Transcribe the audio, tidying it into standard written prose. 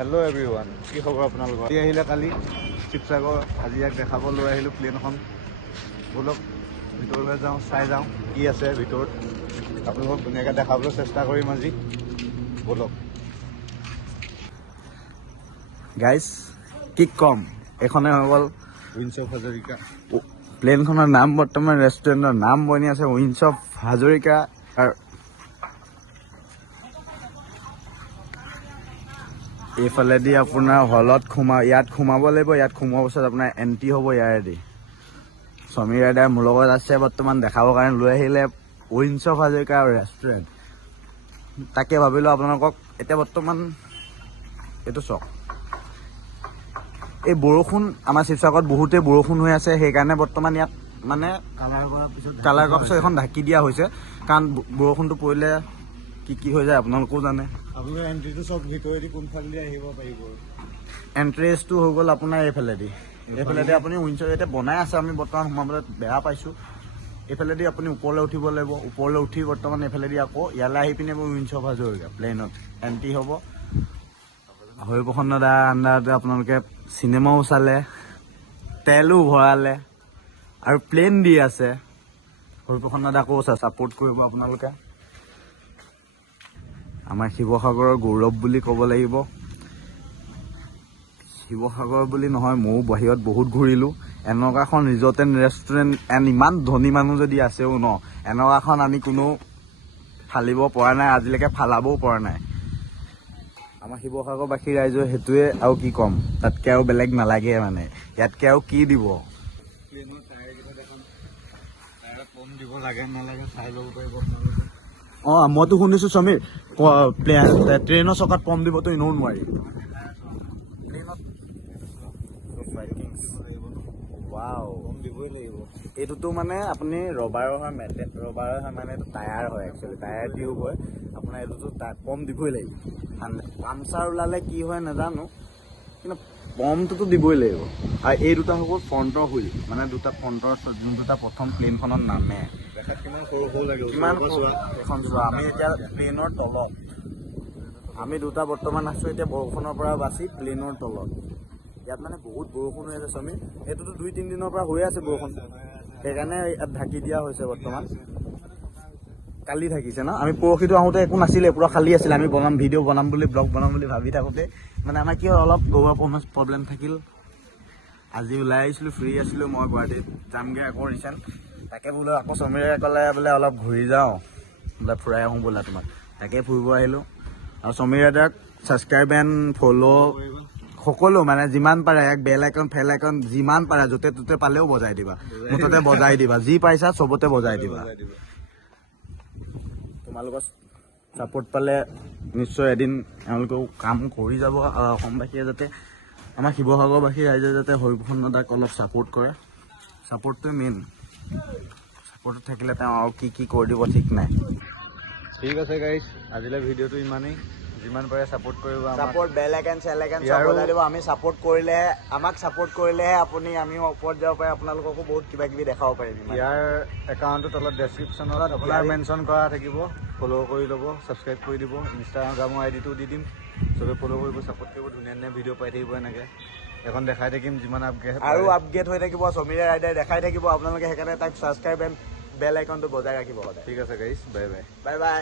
Hello' everyone, কি খবৰ আপোনালোকৰ? আজি আহিলে কালি শিৱসাগৰ, আজি ইয়াক দেখাব লৈ আহিলোঁ প্লেনখন। ব'লক ভিতৰলৈ যাওঁ, চাই যাওঁ কি আছে ভিতৰত। আপোনালোকক ধুনীয়াকৈ দেখাবলৈ চেষ্টা কৰিম আজি। ব'লক গাইজ, কি ক'ম, এইখনে হৈ গ'ল উইন্স অফ হাজৰিকা। প্লেনখনৰ নাম বৰ্তমান ৰেষ্টুৰেণ্টৰ নাম বনি আছে উইন্স অফ হাজৰিকা। এইফালেদি আপোনাৰ হলত ইয়াত সোমাব লাগিব। ইয়াত সোমোৱাৰ পাছত আপোনাৰ এণ্ট্ৰি হ'ব ইয়াৰেদি। সমীৰ ৰাইডাৰ মোৰ লগত আছে বৰ্তমান, দেখাবৰ কাৰণে লৈ আহিলে উইন্স অফ হাজৰিকা ৰেষ্টুৰেণ্ট। তাকে ভাবিলোঁ আপোনালোকক এতিয়া বৰ্তমান এইটো চাওক, এই বৰষুণ আমাৰ শিৱসাগৰত বহুতেই বৰষুণ হৈ আছে, সেইকাৰণে বৰ্তমান ইয়াত মানে কালাৰ কৰাৰ পিছত এখন ঢাকি দিয়া হৈছে, কাৰণ বৰষুণটো পৰিলে কি হৈ যায় আপোনালোকেও জানে। আপোনাৰ এণ্ট্ৰিটো চব ভিতৰেদি কোনফালেদি আহিব পাৰিব? এণ্ট্ৰেঞ্চটো হৈ গ'ল আপোনাৰ এইফালেদি আপুনি উইন্সৰ এতিয়া বনাই আছে, আমি বৰ্তমান সোমাবলৈ বেয়া পাইছোঁ। এইফালেদি আপুনি ওপৰলৈ উঠিব লাগিব, ওপৰলৈ উঠি বৰ্তমান এইফালেদি আকৌ ইয়ালৈ আহি পিনে উইন্স অফ হাজৰিকা প্লেনত এণ্ট্ৰি হ'ব। হৰিপ্ৰসন্ন দাৰ আণ্ডাৰতে আপোনালোকে চিনেমাও চালে, তেলো ভৰালে আৰু প্লেন দি আছে। হৰিপ্ৰসন্ন দাকো ছাপোৰ্ট কৰিব আপোনালোকে। আমাৰ শিৱসাগৰৰ গৌৰৱ বুলি ক'ব লাগিব। শিৱসাগৰ বুলি নহয়, ময়ো বাহিৰত বহুত ঘূৰিলোঁ। এনেকুৱা এখন ৰিজৰ্ট এণ্ড ৰেষ্টুৰেণ্ট এণ্ড ইমান ধনী মানুহ যদি আছেও ন, এনেকুৱাখন আমি কোনো ফালিব পৰা নাই আজিলৈকে, ফালাবও পৰা নাই। আমাৰ শিৱসাগৰবাসী ৰাইজৰ সেইটোৱে, আৰু কি ক'ম, তাতকৈ আৰু বেলেগ নালাগে মানে, ইয়াতকৈ আৰু কি দিব। প্লেনৰ টায়াৰকেইটা দেখোন, টায়াৰ কম দিব লাগে নালাগে চাই ল'ব পাৰিব আপোনালোকে। অঁ, মইতো শুনিছোঁ সমীৰ, ট্ৰেইনৰ চকাত পম্প দিবতো এনেও নোৱাৰি। এইটোতো মানে আপুনি ৰবাৰৰ হয়, মানে এইটো টায়াৰ হয়, একচুৱেলি টায়াৰ টিউব হয় আপোনাৰ। এইটোতো পম্প দিবই লাগিব। পামচাৰ ওলালে কি হয় নাজানো, কিন্তু পম্পটোতো দিবই লাগিব। আৰু এই দুটা হৈ গ'ল ফ্ৰণ্টৰ হুইল, মানে দুটা ফ্ৰণ্টৰ যোন দুটা প্ৰথম প্লেনখনত নামে। কিমান সৰু লাগিব, কিমান এখন চোৱা। আমি এতিয়া প্লেনৰ তলত, আমি দুটা বৰ্তমান আছোঁ এতিয়া বৰষুণৰ পৰা বাচি প্লেনৰ তলত। ইয়াত মানে বহুত বৰষুণ হৈ আছে সমীৰ, এইটোতো 2-3 দিনৰ পৰা হৈ আছে বৰষুণ, সেইকাৰণে ইয়াত ঢাকি দিয়া হৈছে বৰ্তমান। কালি থাকিছে ন, আমি পৰহিটো আহোঁতে একো নাছিলে, পুৰা খালী আছিলে। আমি ভিডিঅ' বনাম বুলি, ব্লগ বনাম বুলি ভাবি থাকোঁতে মানে আমাৰ কি হ'ল, অলপ পাৰফৰ্মেঞ্চ প্ৰব্লেম থাকিল। আজি ওলাই আহিছিলোঁ, ফ্ৰী আছিলোঁ, মই গুৱাহাটীত যামগৈ আকৌ ৰিচেণ্ট। তাকে বোলো আকৌ সমীৰে ক'লে বোলে অলপ ঘূৰি যাওঁ, বোলে ফুৰাই আহোঁ বোলা তোমাক, তাকে ফুৰিব আহিলোঁ। আৰু সমীৰ দাদাক ছাবস্ক্ৰাইব এণ্ড ফ'ল' সকলো মানে যিমান পাৰে, বেল আইকন ফেল আইকন যিমান পাৰে য'তে ত'তে পালেও বজাই দিবা, মুঠতে বজাই দিবা, যি পাইছা চবতে বজাই দিবা। তোমালোকৰ ছাপোৰ্ট পালে নিশ্চয় এদিন এওঁলোকেও কাম কৰি যাব। অসমবাসীয়ে যাতে, আমাৰ শিৱসাগৰবাসী ৰাইজে যাতে হৰিপ্ৰসন্ন দাক অলপ ছাপোৰ্ট কৰে, ছাপোৰ্টটোৱে মেইন। ছাপোৰ্টত থাকিলে তেওঁ আৰু কি কৰি দিব ঠিক নাই। ঠিক আছে গাইজ, আজিলৈ ভিডিঅ'টো ইমানেই। যিমান পাৰে ছাপোৰ্ট কৰিব, ছাপোৰ্ট বেল আইকন চেল আইকন চব বজাই দিব। আমি ছাপোৰ্ট কৰিলেহে, আমাক ছাপোৰ্ট কৰিলেহে আমিও ওপৰত যাব পাৰিম, আপোনালোককো বহুত কিবা কিবি দেখাব পাৰিম। ইয়াৰ একাউণ্টটো তলত ডেছক্ৰিপশ্যনত আপোনাৰ মেনশ্যন কৰা থাকিব, ফ'ল' কৰি ল'ব, ছাবস্ক্ৰাইব কৰি দিব। ইনষ্টাগ্ৰামৰ আইডিটো দি দিম, চবে ফ'ল' কৰিব, ছাপোৰ্ট কৰিব। ধুনীয়া ধুনীয়া ভিডিঅ' পাই থাকিব এনেকৈ, এখন দেখাই থাকিম যিমান আপগ্ৰেড হৈ থাকিব। সমীৰে ৰাইডাৰ দেখাই থাকিব আপোনালোকে, সেইকাৰণে তাক ছাবস্ক্ৰাইব এণ্ড বেল আইকনটো বজাই ৰাখিব সদায়। ঠিক আছে গাইজ, বাই বাই।